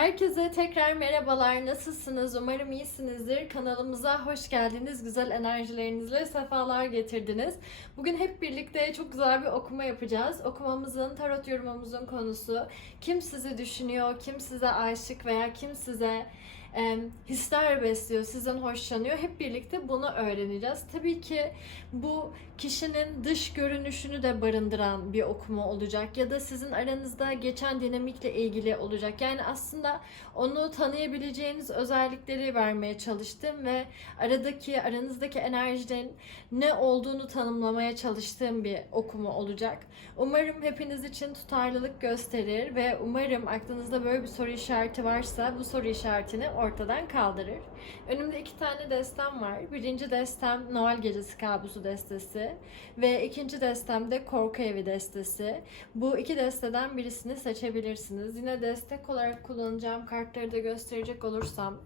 Herkese tekrar merhabalar. Nasılsınız? Umarım iyisinizdir. Kanalımıza hoş geldiniz. Güzel enerjilerinizle sefalar getirdiniz. Bugün hep birlikte çok güzel bir okuma yapacağız. Okumamızın, tarot yorumumuzun konusu kim sizi düşünüyor, kim size aşık veya kim size e, hisler besliyor, sizden hoşlanıyor. Hep birlikte bunu öğreneceğiz. Tabii ki bu kişinin dış görünüşünü de barındıran bir okuma olacak ya da sizin aranızda geçen dinamikle ilgili olacak. Yani aslında onu tanıyabileceğiniz özellikleri vermeye çalıştım ve aradaki aranızdaki enerjinin ne olduğunu tanımlamaya çalıştığım bir okuma olacak. Umarım hepiniz için tutarlılık gösterir ve umarım aklınızda böyle bir soru işareti varsa bu soru işaretini ortadan kaldırır. Önümde iki tane destem var. Birinci destem Noel Gecesi Kabusu destesi ve ikinci destem de Korku Evi destesi. Bu iki desteden birisini seçebilirsiniz. Yine destek olarak kullanacağım kartları da gösterecek olursam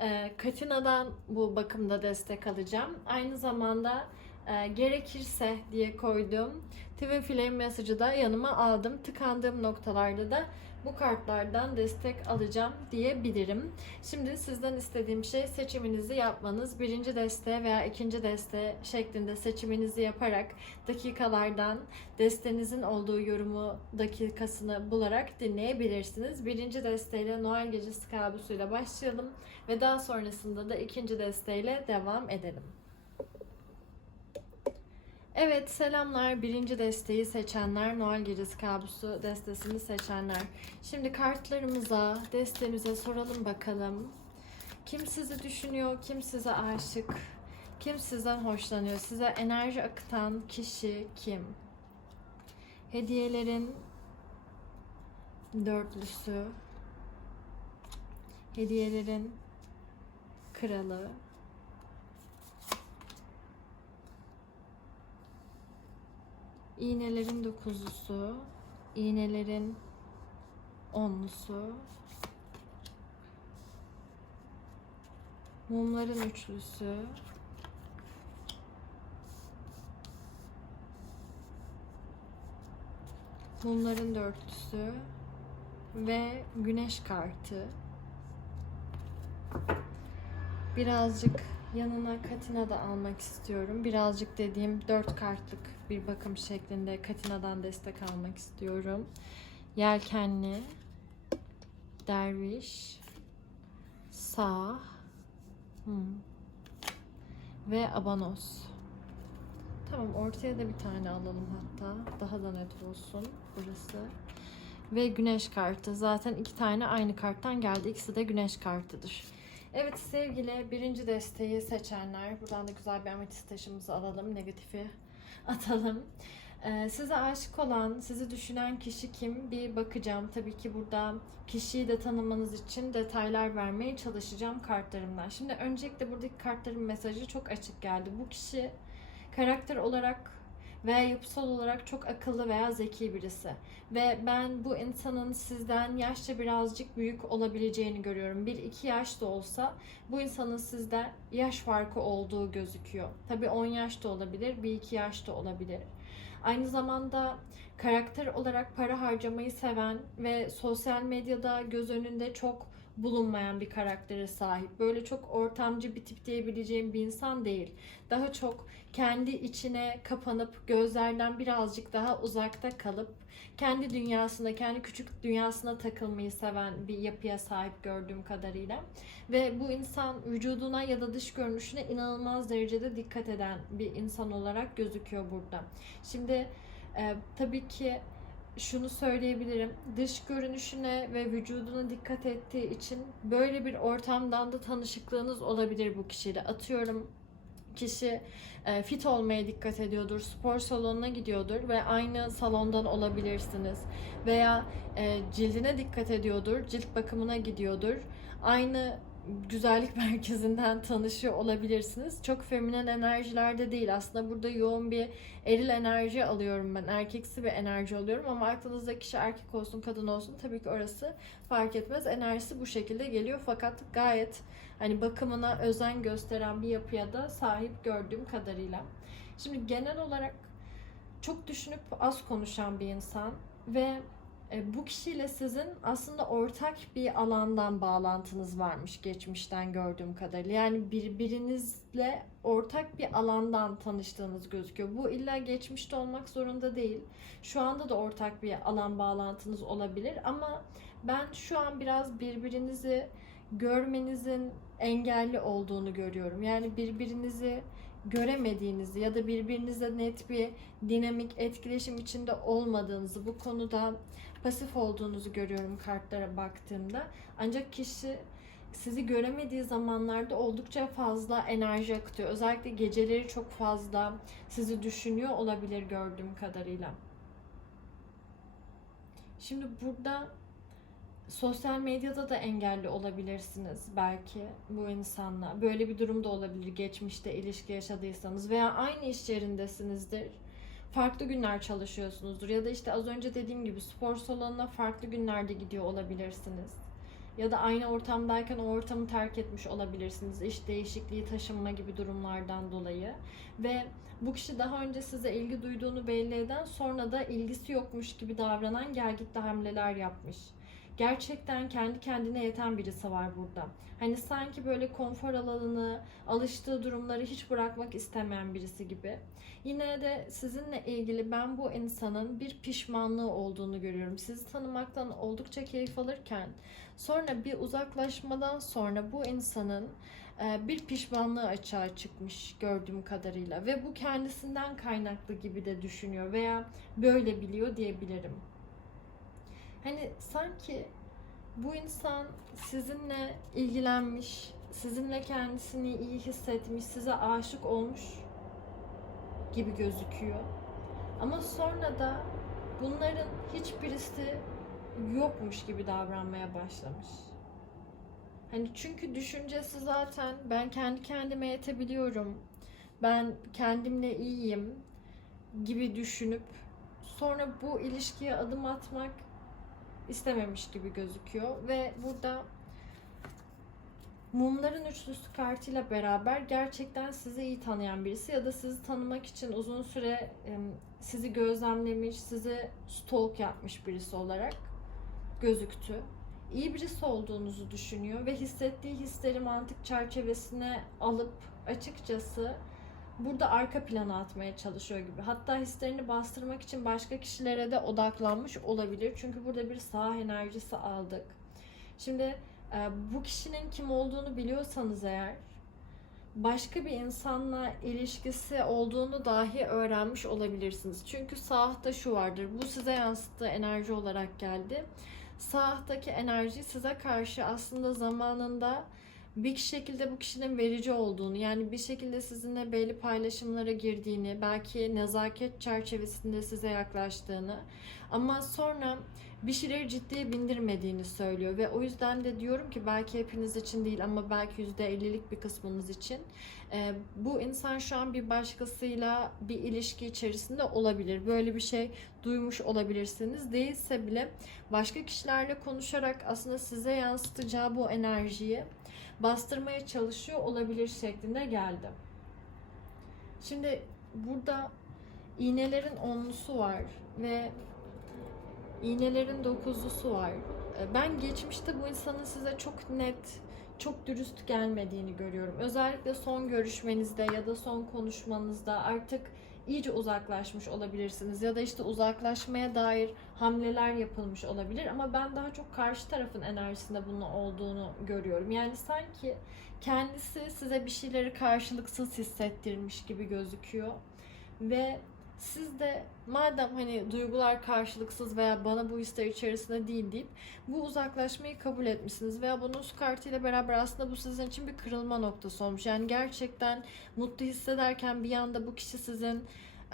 e, Katina'dan bu bakımda destek alacağım. Aynı zamanda e, gerekirse diye koyduğum Twin Flame mesajı da yanıma aldım. Tıkandığım noktalarda da bu kartlardan destek alacağım diyebilirim. Şimdi sizden istediğim şey seçiminizi yapmanız. Birinci deste veya ikinci deste şeklinde seçiminizi yaparak dakikalardan destenizin olduğu yorumu dakikasını bularak dinleyebilirsiniz. Birinci desteyle Noel Gecesi kabusuyla başlayalım ve daha sonrasında da ikinci desteyle devam edelim. Evet selamlar birinci desteği seçenler Noel Gecesi Kabusu destesini seçenler. Şimdi kartlarımıza destemize soralım bakalım. Kim sizi düşünüyor, kim size aşık, kim sizden hoşlanıyor, size enerji akıtan kişi kim? Hediyelerin dörtlüsü, hediyelerin kralı, İğnelerin dokuzlusu, iğnelerin onlusu, mumların üçlüsü, mumların dörtlüsü ve güneş kartı. Birazcık yanına Katina da almak istiyorum. Birazcık dediğim dört kartlık bir bakım şeklinde Katina'dan destek almak istiyorum. Yelkenli, derviş, sağ hmm, ve abanos. Tamam ortaya da bir tane alalım hatta. Daha da net olsun burası. Ve güneş kartı. Zaten iki tane aynı karttan geldi. İkisi de güneş kartıdır. Evet sevgili birinci desteği seçenler. Buradan da güzel bir ametist taşımızı alalım. Negatifi atalım. Ee, size aşık olan, sizi düşünen kişi kim? Bir bakacağım. Tabii ki burada kişiyi de tanımanız için detaylar vermeye çalışacağım kartlarımdan. Şimdi öncelikle buradaki kartların mesajı çok açık geldi. Bu kişi karakter olarak veya yapısal olarak çok akıllı veya zeki birisi. Ve ben bu insanın sizden yaşça birazcık büyük olabileceğini görüyorum. Bir iki yaş da olsa bu insanın sizden yaş farkı olduğu gözüküyor. Tabii 10 yaş da olabilir, bir iki yaş da olabilir. Aynı zamanda karakter olarak para harcamayı seven ve sosyal medyada göz önünde çok bulunmayan bir karaktere sahip. Böyle çok ortamcı bir tip diyebileceğim bir insan değil. Daha çok kendi içine kapanıp gözlerden birazcık daha uzakta kalıp kendi dünyasına, kendi küçük dünyasına takılmayı seven bir yapıya sahip gördüğüm kadarıyla. Ve bu insan vücuduna ya da dış görünüşüne inanılmaz derecede dikkat eden bir insan olarak gözüküyor burada. Şimdi e, tabii ki şunu söyleyebilirim. Dış görünüşüne ve vücuduna dikkat ettiği için böyle bir ortamdan da tanışıklığınız olabilir bu kişiyle. Atıyorum kişi e, fit olmaya dikkat ediyordur, spor salonuna gidiyordur ve aynı salondan olabilirsiniz. Veya e, cildine dikkat ediyordur, cilt bakımına gidiyordur. Aynı güzellik merkezinden tanışıyor olabilirsiniz. Çok feminen enerjilerde değil. Aslında burada yoğun bir eril enerji alıyorum ben. Erkeksi bir enerji alıyorum ama aklınızda kişi erkek olsun, kadın olsun tabii ki orası fark etmez. Enerjisi bu şekilde geliyor fakat gayet hani bakımına özen gösteren bir yapıya da sahip gördüğüm kadarıyla. Şimdi genel olarak çok düşünüp az konuşan bir insan ve bu kişiyle sizin aslında ortak bir alandan bağlantınız varmış geçmişten gördüğüm kadarıyla. Yani birbirinizle ortak bir alandan tanıştığınız gözüküyor. Bu illa geçmişte olmak zorunda değil. Şu anda da ortak bir alan bağlantınız olabilir ama ben şu an biraz birbirinizi görmenizin engelli olduğunu görüyorum. Yani birbirinizi göremediğinizi ya da birbirinizle net bir dinamik etkileşim içinde olmadığınızı, bu konuda pasif olduğunuzu görüyorum kartlara baktığımda. Ancak kişi sizi göremediği zamanlarda oldukça fazla enerji akıtıyor. Özellikle geceleri çok fazla sizi düşünüyor olabilir gördüğüm kadarıyla. Şimdi burada sosyal medyada da engelli olabilirsiniz belki bu insanla. Böyle bir durumda olabilir geçmişte ilişki yaşadıysanız veya aynı iş yerindesinizdir. Farklı günler çalışıyorsunuzdur ya da işte az önce dediğim gibi spor salonuna farklı günlerde gidiyor olabilirsiniz. Ya da aynı ortamdayken o ortamı terk etmiş olabilirsiniz. İş değişikliği, taşınma gibi durumlardan dolayı. Ve bu kişi daha önce size ilgi duyduğunu belli eden sonra da ilgisi yokmuş gibi davranan gelgitli hamleler yapmış gerçekten kendi kendine yeten birisi var burada. Hani sanki böyle konfor alanını, alıştığı durumları hiç bırakmak istemeyen birisi gibi. Yine de sizinle ilgili ben bu insanın bir pişmanlığı olduğunu görüyorum. Sizi tanımaktan oldukça keyif alırken sonra bir uzaklaşmadan sonra bu insanın e, bir pişmanlığı açığa çıkmış gördüğüm kadarıyla ve bu kendisinden kaynaklı gibi de düşünüyor veya böyle biliyor diyebilirim. Hani sanki bu insan sizinle ilgilenmiş, sizinle kendisini iyi hissetmiş, size aşık olmuş gibi gözüküyor. Ama sonra da bunların hiçbirisi yokmuş gibi davranmaya başlamış. Hani çünkü düşüncesi zaten ben kendi kendime yetebiliyorum. Ben kendimle iyiyim gibi düşünüp sonra bu ilişkiye adım atmak istememiş gibi gözüküyor ve burada mumların üçlüsü kartıyla beraber gerçekten sizi iyi tanıyan birisi ya da sizi tanımak için uzun süre sizi gözlemlemiş, sizi stalk yapmış birisi olarak gözüktü. İyi birisi olduğunuzu düşünüyor ve hissettiği hisleri mantık çerçevesine alıp açıkçası burada arka plana atmaya çalışıyor gibi. Hatta hislerini bastırmak için başka kişilere de odaklanmış olabilir. Çünkü burada bir sağ enerjisi aldık. Şimdi e, bu kişinin kim olduğunu biliyorsanız eğer başka bir insanla ilişkisi olduğunu dahi öğrenmiş olabilirsiniz. Çünkü sahte şu vardır. Bu size yansıttığı enerji olarak geldi. Sahtaki enerji size karşı aslında zamanında bir şekilde bu kişinin verici olduğunu yani bir şekilde sizinle belli paylaşımlara girdiğini belki nezaket çerçevesinde size yaklaştığını ama sonra bir şeyleri ciddiye bindirmediğini söylüyor ve o yüzden de diyorum ki belki hepiniz için değil ama belki %50'lik bir kısmınız için e, bu insan şu an bir başkasıyla bir ilişki içerisinde olabilir. Böyle bir şey duymuş olabilirsiniz. Değilse bile başka kişilerle konuşarak aslında size yansıtacağı bu enerjiyi bastırmaya çalışıyor olabilir şeklinde geldi. Şimdi burada iğnelerin onlusu var ve iğnelerin dokuzlusu var. E, ben geçmişte bu insanın size çok net, çok dürüst gelmediğini görüyorum. Özellikle son görüşmenizde ya da son konuşmanızda artık iyice uzaklaşmış olabilirsiniz. Ya da işte uzaklaşmaya dair hamleler yapılmış olabilir. Ama ben daha çok karşı tarafın enerjisinde bunun olduğunu görüyorum. Yani sanki kendisi size bir şeyleri karşılıksız hissettirmiş gibi gözüküyor. Ve siz de madem hani duygular karşılıksız veya bana bu hisler içerisinde değil deyip bu uzaklaşmayı kabul etmişsiniz veya bonus kartıyla beraber aslında bu sizin için bir kırılma noktası olmuş. Yani gerçekten mutlu hissederken bir anda bu kişi sizin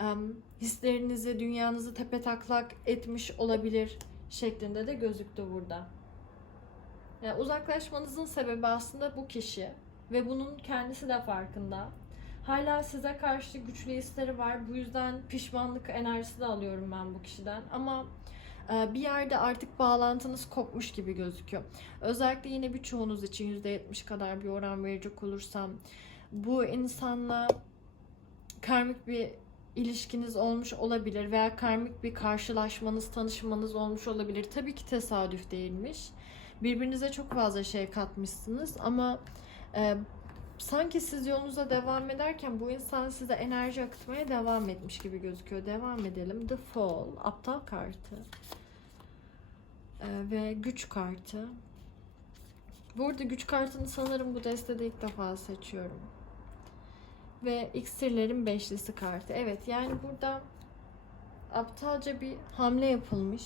um, hislerinizi, dünyanızı tepe taklak etmiş olabilir şeklinde de gözüktü burada. Yani uzaklaşmanızın sebebi aslında bu kişi ve bunun kendisi de farkında. Hala size karşı güçlü hisleri var. Bu yüzden pişmanlık enerjisi de alıyorum ben bu kişiden. Ama e, bir yerde artık bağlantınız kopmuş gibi gözüküyor. Özellikle yine birçoğunuz için %70 kadar bir oran verecek olursam bu insanla karmik bir ilişkiniz olmuş olabilir veya karmik bir karşılaşmanız, tanışmanız olmuş olabilir. Tabii ki tesadüf değilmiş. Birbirinize çok fazla şey katmışsınız ama e, sanki siz yolunuza devam ederken bu insan size enerji akıtmaya devam etmiş gibi gözüküyor. Devam edelim. The Fall, aptal kartı E, ve güç kartı. Burada güç kartını sanırım bu destede ilk defa seçiyorum. Ve iksirlerin beşlisi kartı. Evet yani burada aptalca bir hamle yapılmış.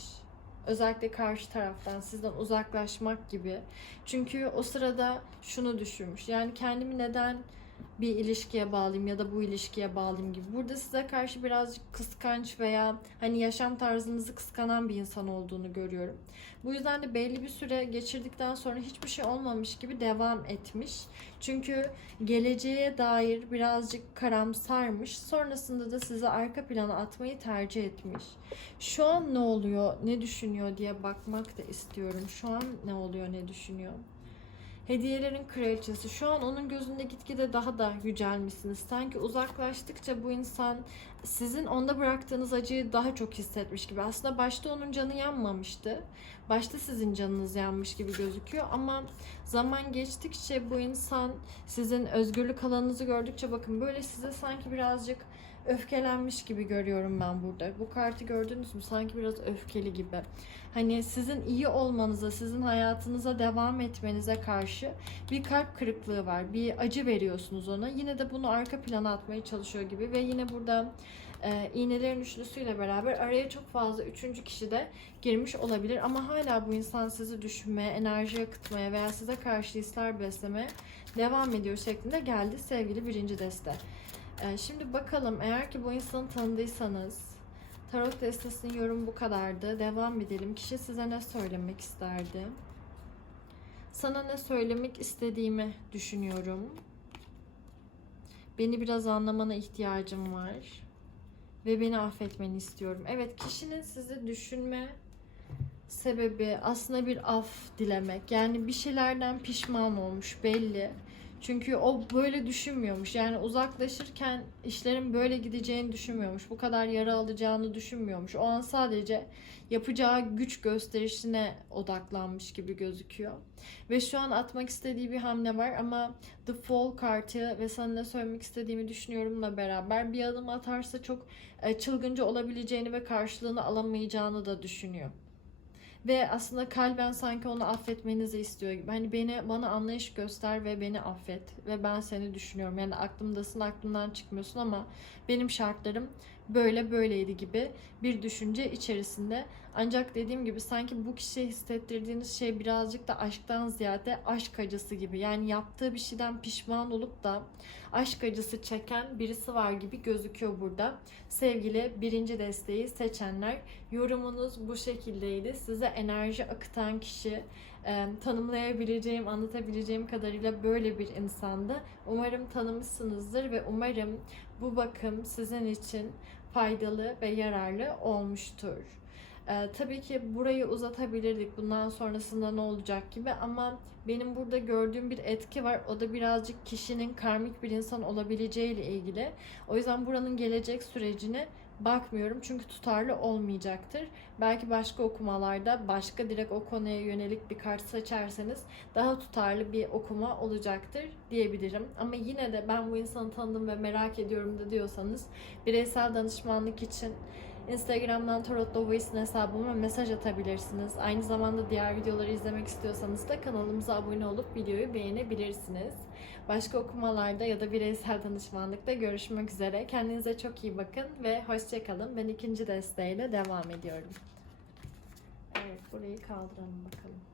Özellikle karşı taraftan sizden uzaklaşmak gibi. Çünkü o sırada şunu düşünmüş. Yani kendimi neden bir ilişkiye bağlayayım ya da bu ilişkiye bağlayayım gibi. Burada size karşı birazcık kıskanç veya hani yaşam tarzınızı kıskanan bir insan olduğunu görüyorum. Bu yüzden de belli bir süre geçirdikten sonra hiçbir şey olmamış gibi devam etmiş. Çünkü geleceğe dair birazcık karamsarmış. Sonrasında da sizi arka plana atmayı tercih etmiş. Şu an ne oluyor, ne düşünüyor diye bakmak da istiyorum. Şu an ne oluyor, ne düşünüyor? Hediyelerin kraliçesi. Şu an onun gözünde gitgide daha da yücelmişsiniz. Sanki uzaklaştıkça bu insan sizin onda bıraktığınız acıyı daha çok hissetmiş gibi. Aslında başta onun canı yanmamıştı. Başta sizin canınız yanmış gibi gözüküyor ama zaman geçtikçe bu insan sizin özgürlük alanınızı gördükçe bakın böyle size sanki birazcık öfkelenmiş gibi görüyorum ben burada. Bu kartı gördünüz mü? Sanki biraz öfkeli gibi. Hani sizin iyi olmanıza, sizin hayatınıza devam etmenize karşı bir kalp kırıklığı var. Bir acı veriyorsunuz ona. Yine de bunu arka plana atmaya çalışıyor gibi ve yine burada e, iğnelerin üçlüsüyle beraber araya çok fazla üçüncü kişi de girmiş olabilir. Ama hala bu insan sizi düşünmeye, enerji akıtmaya veya size karşı hisler beslemeye devam ediyor şeklinde geldi sevgili birinci deste. E, şimdi bakalım eğer ki bu insanı tanıdıysanız Tarot destesinin yorumu bu kadardı. Devam edelim. Kişi size ne söylemek isterdi? Sana ne söylemek istediğimi düşünüyorum. Beni biraz anlamana ihtiyacım var. Ve beni affetmeni istiyorum. Evet kişinin sizi düşünme sebebi aslında bir af dilemek. Yani bir şeylerden pişman olmuş belli. Çünkü o böyle düşünmüyormuş. Yani uzaklaşırken işlerin böyle gideceğini düşünmüyormuş. Bu kadar yara alacağını düşünmüyormuş. O an sadece yapacağı güç gösterişine odaklanmış gibi gözüküyor. Ve şu an atmak istediği bir hamle var ama The Fall kartı ve sana ne söylemek istediğimi düşünüyorumla beraber bir adım atarsa çok e, çılgınca olabileceğini ve karşılığını alamayacağını da düşünüyor ve aslında kalben sanki onu affetmenizi istiyor gibi. Hani beni bana anlayış göster ve beni affet ve ben seni düşünüyorum. Yani aklımdasın, aklımdan çıkmıyorsun ama benim şartlarım böyle böyleydi gibi bir düşünce içerisinde. Ancak dediğim gibi sanki bu kişiye hissettirdiğiniz şey birazcık da aşktan ziyade aşk acısı gibi. Yani yaptığı bir şeyden pişman olup da aşk acısı çeken birisi var gibi gözüküyor burada. Sevgili birinci desteği seçenler yorumunuz bu şekildeydi. Size enerji akıtan kişi e, tanımlayabileceğim, anlatabileceğim kadarıyla böyle bir insandı. Umarım tanımışsınızdır ve umarım bu bakım sizin için faydalı ve yararlı olmuştur. Ee, tabii ki burayı uzatabilirdik bundan sonrasında ne olacak gibi ama benim burada gördüğüm bir etki var. O da birazcık kişinin karmik bir insan olabileceği ile ilgili. O yüzden buranın gelecek sürecini bakmıyorum çünkü tutarlı olmayacaktır. Belki başka okumalarda başka direkt o konuya yönelik bir kart seçerseniz daha tutarlı bir okuma olacaktır diyebilirim. Ama yine de ben bu insanı tanıdım ve merak ediyorum da diyorsanız bireysel danışmanlık için Instagram'dan Tarot Voice'in hesabıma mesaj atabilirsiniz. Aynı zamanda diğer videoları izlemek istiyorsanız da kanalımıza abone olup videoyu beğenebilirsiniz. Başka okumalarda ya da bireysel danışmanlıkta görüşmek üzere. Kendinize çok iyi bakın ve hoşçakalın. Ben ikinci desteğiyle devam ediyorum. Evet burayı kaldıralım bakalım.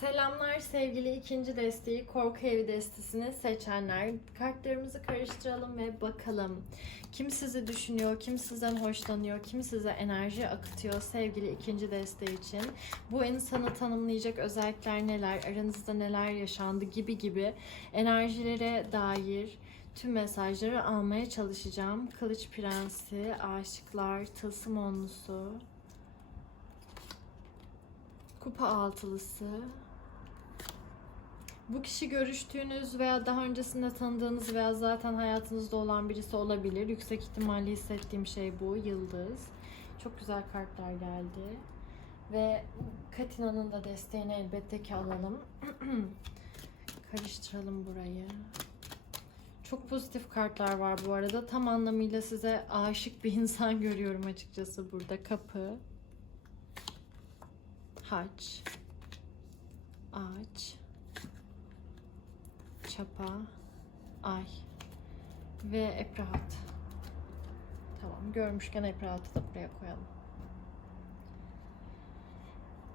Selamlar sevgili ikinci desteği Korku Evi destesini seçenler. Kartlarımızı karıştıralım ve bakalım. Kim sizi düşünüyor, kim sizden hoşlanıyor, kim size enerji akıtıyor sevgili ikinci desteği için. Bu insanı tanımlayacak özellikler neler, aranızda neler yaşandı gibi gibi enerjilere dair tüm mesajları almaya çalışacağım. Kılıç Prensi, Aşıklar, Tılsım Onlusu, Kupa altılısı. Bu kişi görüştüğünüz veya daha öncesinde tanıdığınız veya zaten hayatınızda olan birisi olabilir. Yüksek ihtimalle hissettiğim şey bu. Yıldız. Çok güzel kartlar geldi. Ve Katina'nın da desteğini elbette ki alalım. Karıştıralım burayı. Çok pozitif kartlar var bu arada. Tam anlamıyla size aşık bir insan görüyorum açıkçası burada. Kapı, haç, ağaç, çapa, ay ve eprahat. Tamam görmüşken eprahatı da buraya koyalım.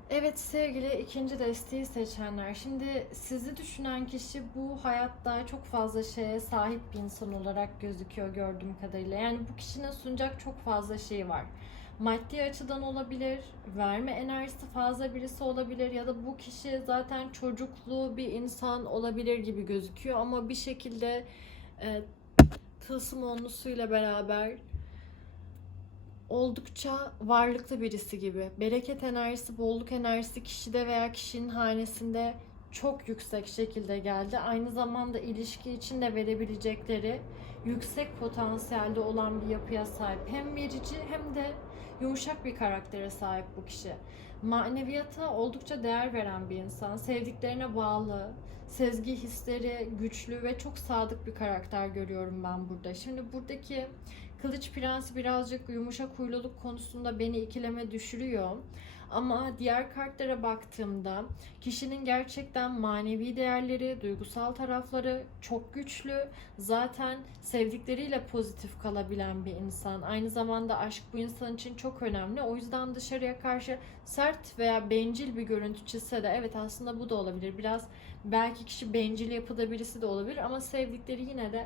Evet sevgili ikinci desteği seçenler. Şimdi sizi düşünen kişi bu hayatta çok fazla şeye sahip bir insan olarak gözüküyor gördüğüm kadarıyla. Yani bu kişinin sunacak çok fazla şeyi var. Maddi açıdan olabilir, verme enerjisi fazla birisi olabilir ya da bu kişi zaten çocuklu bir insan olabilir gibi gözüküyor ama bir şekilde e, tılsım onlusuyla beraber oldukça varlıklı birisi gibi. Bereket enerjisi, bolluk enerjisi kişide veya kişinin hanesinde çok yüksek şekilde geldi. Aynı zamanda ilişki için de verebilecekleri yüksek potansiyelde olan bir yapıya sahip. Hem verici hem de yumuşak bir karaktere sahip bu kişi. Maneviyata oldukça değer veren bir insan. Sevdiklerine bağlı, sezgi hisleri güçlü ve çok sadık bir karakter görüyorum ben burada. Şimdi buradaki Kılıç Prensi birazcık yumuşak huyluluk konusunda beni ikileme düşürüyor. Ama diğer kartlara baktığımda kişinin gerçekten manevi değerleri, duygusal tarafları çok güçlü. Zaten sevdikleriyle pozitif kalabilen bir insan. Aynı zamanda aşk bu insan için çok önemli. O yüzden dışarıya karşı sert veya bencil bir görüntü çizse de evet aslında bu da olabilir. Biraz belki kişi bencil yapıda birisi de olabilir ama sevdikleri yine de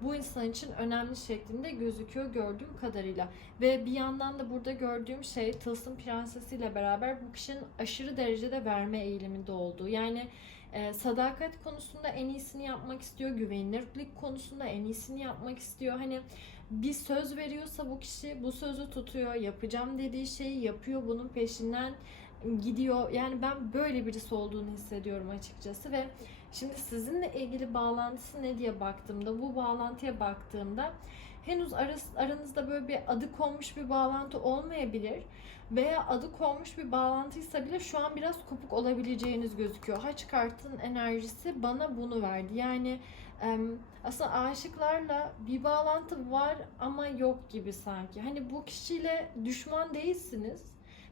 bu insan için önemli şeklinde gözüküyor gördüğüm kadarıyla. Ve bir yandan da burada gördüğüm şey Tılsım Prensesi ile beraber bu kişinin aşırı derecede verme eğiliminde olduğu. Yani e, sadakat konusunda en iyisini yapmak istiyor, güvenilirlik konusunda en iyisini yapmak istiyor. Hani bir söz veriyorsa bu kişi bu sözü tutuyor, yapacağım dediği şeyi yapıyor, bunun peşinden gidiyor. Yani ben böyle birisi olduğunu hissediyorum açıkçası ve Şimdi sizinle ilgili bağlantısı ne diye baktığımda, bu bağlantıya baktığımda henüz aranızda böyle bir adı konmuş bir bağlantı olmayabilir veya adı konmuş bir bağlantıysa bile şu an biraz kopuk olabileceğiniz gözüküyor. Haç kartın enerjisi bana bunu verdi. Yani aslında aşıklarla bir bağlantı var ama yok gibi sanki. Hani bu kişiyle düşman değilsiniz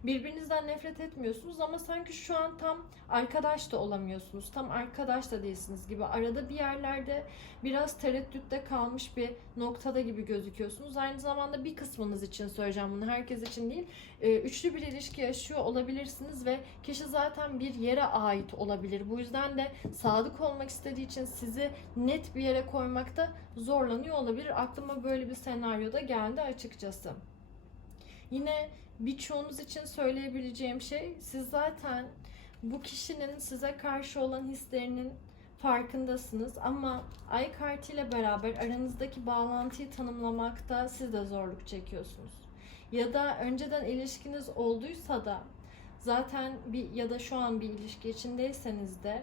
Birbirinizden nefret etmiyorsunuz ama sanki şu an tam arkadaş da olamıyorsunuz. Tam arkadaş da değilsiniz gibi. Arada bir yerlerde biraz tereddütte kalmış bir noktada gibi gözüküyorsunuz. Aynı zamanda bir kısmınız için söyleyeceğim bunu. Herkes için değil. Ee, üçlü bir ilişki yaşıyor olabilirsiniz ve kişi zaten bir yere ait olabilir. Bu yüzden de sadık olmak istediği için sizi net bir yere koymakta zorlanıyor olabilir. Aklıma böyle bir senaryoda geldi açıkçası. Yine birçoğunuz için söyleyebileceğim şey siz zaten bu kişinin size karşı olan hislerinin farkındasınız ama ay kartı ile beraber aranızdaki bağlantıyı tanımlamakta siz de zorluk çekiyorsunuz. Ya da önceden ilişkiniz olduysa da zaten bir ya da şu an bir ilişki içindeyseniz de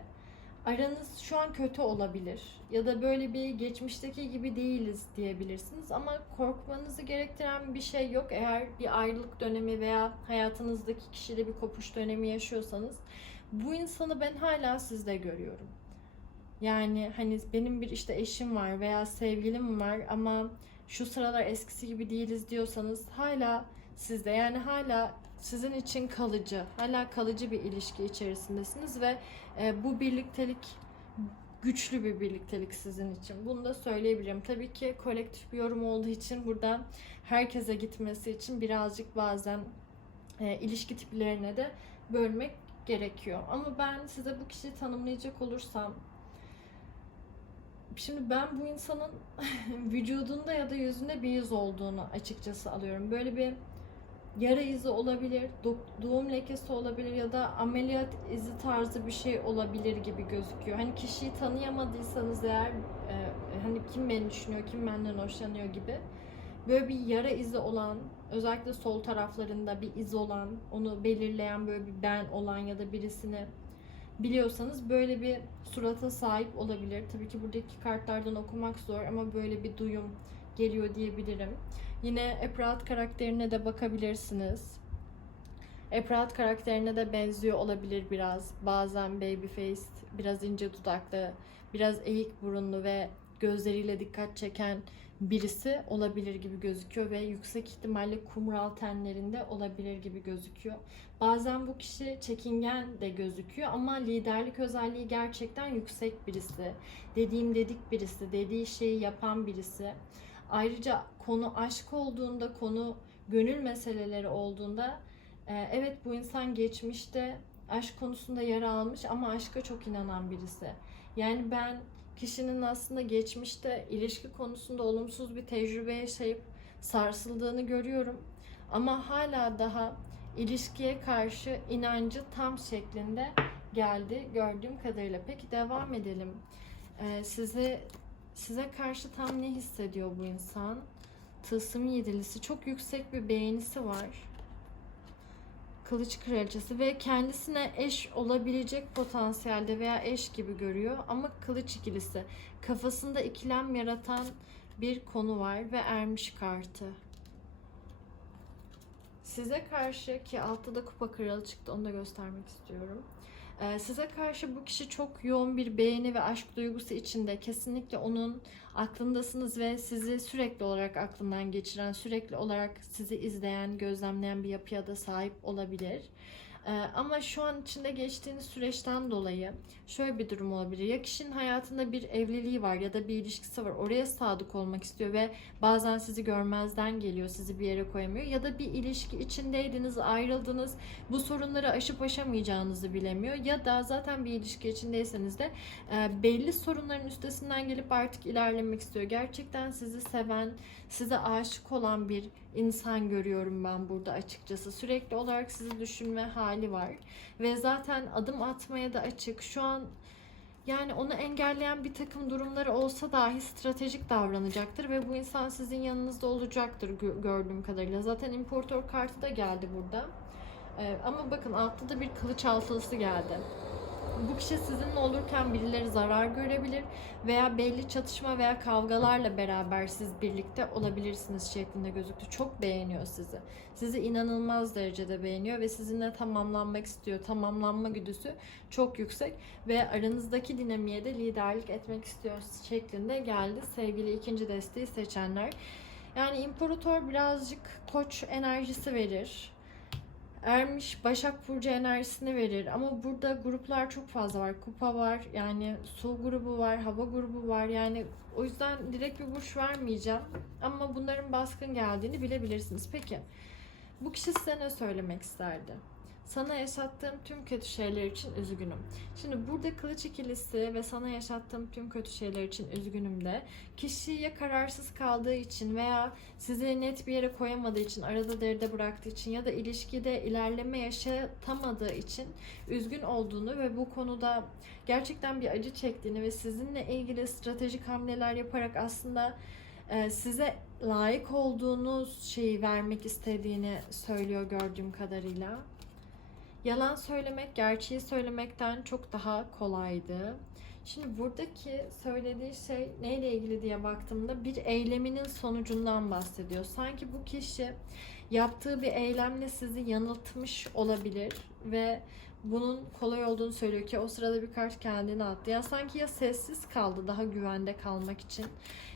aranız şu an kötü olabilir ya da böyle bir geçmişteki gibi değiliz diyebilirsiniz ama korkmanızı gerektiren bir şey yok. Eğer bir ayrılık dönemi veya hayatınızdaki kişiyle bir kopuş dönemi yaşıyorsanız bu insanı ben hala sizde görüyorum. Yani hani benim bir işte eşim var veya sevgilim var ama şu sıralar eskisi gibi değiliz diyorsanız hala sizde yani hala sizin için kalıcı, hala kalıcı bir ilişki içerisindesiniz ve e, bu birliktelik güçlü bir birliktelik sizin için. Bunu da söyleyebilirim. Tabii ki kolektif bir yorum olduğu için buradan herkese gitmesi için birazcık bazen e, ilişki tiplerine de bölmek gerekiyor. Ama ben size bu kişiyi tanımlayacak olursam Şimdi ben bu insanın vücudunda ya da yüzünde bir iz olduğunu açıkçası alıyorum. Böyle bir yara izi olabilir, do- doğum lekesi olabilir ya da ameliyat izi tarzı bir şey olabilir gibi gözüküyor. Hani kişiyi tanıyamadıysanız eğer e, hani kim beni düşünüyor, kim benden hoşlanıyor gibi böyle bir yara izi olan, özellikle sol taraflarında bir iz olan, onu belirleyen böyle bir ben olan ya da birisini biliyorsanız böyle bir surata sahip olabilir. Tabii ki buradaki kartlardan okumak zor ama böyle bir duyum geliyor diyebilirim. Yine Eprat karakterine de bakabilirsiniz. Eprat karakterine de benziyor olabilir biraz. Bazen baby face, biraz ince dudaklı, biraz eğik burunlu ve gözleriyle dikkat çeken birisi olabilir gibi gözüküyor ve yüksek ihtimalle kumral tenlerinde olabilir gibi gözüküyor. Bazen bu kişi çekingen de gözüküyor ama liderlik özelliği gerçekten yüksek birisi. Dediğim dedik birisi, dediği şeyi yapan birisi. Ayrıca konu aşk olduğunda, konu gönül meseleleri olduğunda e, evet bu insan geçmişte aşk konusunda yara almış ama aşka çok inanan birisi. Yani ben kişinin aslında geçmişte ilişki konusunda olumsuz bir tecrübe yaşayıp sarsıldığını görüyorum. Ama hala daha ilişkiye karşı inancı tam şeklinde geldi gördüğüm kadarıyla. Peki devam edelim. Ee, size size karşı tam ne hissediyor bu insan? Tılsım yedilisi çok yüksek bir beğenisi var. Kılıç kraliçesi ve kendisine eş olabilecek potansiyelde veya eş gibi görüyor ama kılıç ikilisi kafasında ikilem yaratan bir konu var ve ermiş kartı. Size karşı ki altta da kupa kralı çıktı onu da göstermek istiyorum. Ee, size karşı bu kişi çok yoğun bir beğeni ve aşk duygusu içinde. Kesinlikle onun aklındasınız ve sizi sürekli olarak aklından geçiren, sürekli olarak sizi izleyen, gözlemleyen bir yapıya da sahip olabilir. Ee, ama şu an içinde geçtiğiniz süreçten dolayı şöyle bir durum olabilir. Ya kişinin hayatında bir evliliği var ya da bir ilişkisi var. Oraya sadık olmak istiyor ve bazen sizi görmezden geliyor, sizi bir yere koyamıyor. Ya da bir ilişki içindeydiniz, ayrıldınız. Bu sorunları aşıp aşamayacağınızı bilemiyor. Ya da zaten bir ilişki içindeyseniz de e, belli sorunların üstesinden gelip artık ilerlemek istiyor. Gerçekten sizi seven, size aşık olan bir insan görüyorum ben burada açıkçası. Sürekli olarak sizi düşünme hali var. Ve zaten adım atmaya da açık. Şu an yani onu engelleyen bir takım durumları olsa dahi stratejik davranacaktır ve bu insan sizin yanınızda olacaktır gö- gördüğüm kadarıyla. Zaten imparator kartı da geldi burada. Ee, ama bakın altta da bir kılıç altılısı geldi. Bu kişi sizinle olurken birileri zarar görebilir veya belli çatışma veya kavgalarla beraber siz birlikte olabilirsiniz şeklinde gözüktü. Çok beğeniyor sizi. Sizi inanılmaz derecede beğeniyor ve sizinle tamamlanmak istiyor. Tamamlanma güdüsü çok yüksek ve aranızdaki dinamiğe de liderlik etmek istiyor şeklinde geldi sevgili ikinci desteği seçenler. Yani imparator birazcık koç enerjisi verir. Ermiş Başak Burcu enerjisini verir ama burada gruplar çok fazla var. Kupa var yani su grubu var, hava grubu var yani o yüzden direkt bir burç vermeyeceğim. Ama bunların baskın geldiğini bilebilirsiniz. Peki bu kişi size ne söylemek isterdi? Sana yaşattığım tüm kötü şeyler için üzgünüm. Şimdi burada kılıç ikilisi ve sana yaşattığım tüm kötü şeyler için üzgünüm de kişi ya kararsız kaldığı için veya sizi net bir yere koyamadığı için, arada deride bıraktığı için ya da ilişkide ilerleme yaşatamadığı için üzgün olduğunu ve bu konuda gerçekten bir acı çektiğini ve sizinle ilgili stratejik hamleler yaparak aslında e, size layık olduğunuz şeyi vermek istediğini söylüyor gördüğüm kadarıyla. Yalan söylemek gerçeği söylemekten çok daha kolaydı. Şimdi buradaki söylediği şey neyle ilgili diye baktığımda bir eyleminin sonucundan bahsediyor. Sanki bu kişi yaptığı bir eylemle sizi yanıltmış olabilir ve bunun kolay olduğunu söylüyor ki o sırada bir kart kendini attı. Yani sanki ya sessiz kaldı daha güvende kalmak için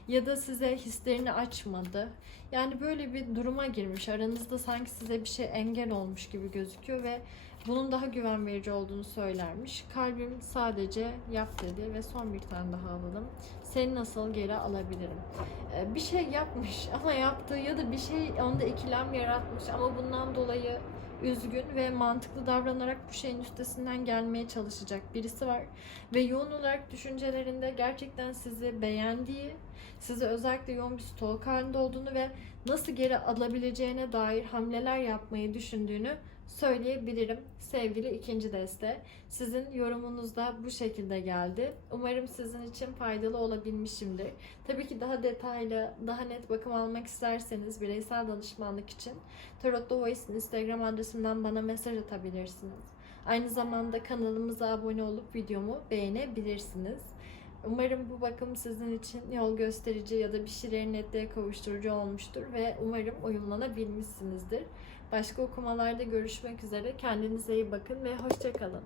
ya da size hislerini açmadı. Yani böyle bir duruma girmiş. Aranızda sanki size bir şey engel olmuş gibi gözüküyor ve bunun daha güven verici olduğunu söylermiş. Kalbim sadece yap dedi ve son bir tane daha alalım. Seni nasıl geri alabilirim? Ee, Bir şey yapmış ama yaptığı ya da bir şey onda ikilem yaratmış ama bundan dolayı üzgün ve mantıklı davranarak bu şeyin üstesinden gelmeye çalışacak birisi var. Ve yoğun olarak düşüncelerinde gerçekten sizi beğendiği, sizi özellikle yoğun bir stalk halinde olduğunu ve nasıl geri alabileceğine dair hamleler yapmayı düşündüğünü söyleyebilirim. Sevgili ikinci deste. Sizin yorumunuz da bu şekilde geldi. Umarım sizin için faydalı olabilmişimdir. Tabii ki daha detaylı, daha net bakım almak isterseniz bireysel danışmanlık için Tarot Voice'in Instagram adresimden bana mesaj atabilirsiniz. Aynı zamanda kanalımıza abone olup videomu beğenebilirsiniz. Umarım bu bakım sizin için yol gösterici ya da bir şeyleri netliğe kavuşturucu olmuştur ve umarım uyumlanabilmişsinizdir. Başka okumalarda görüşmek üzere. Kendinize iyi bakın ve hoşçakalın.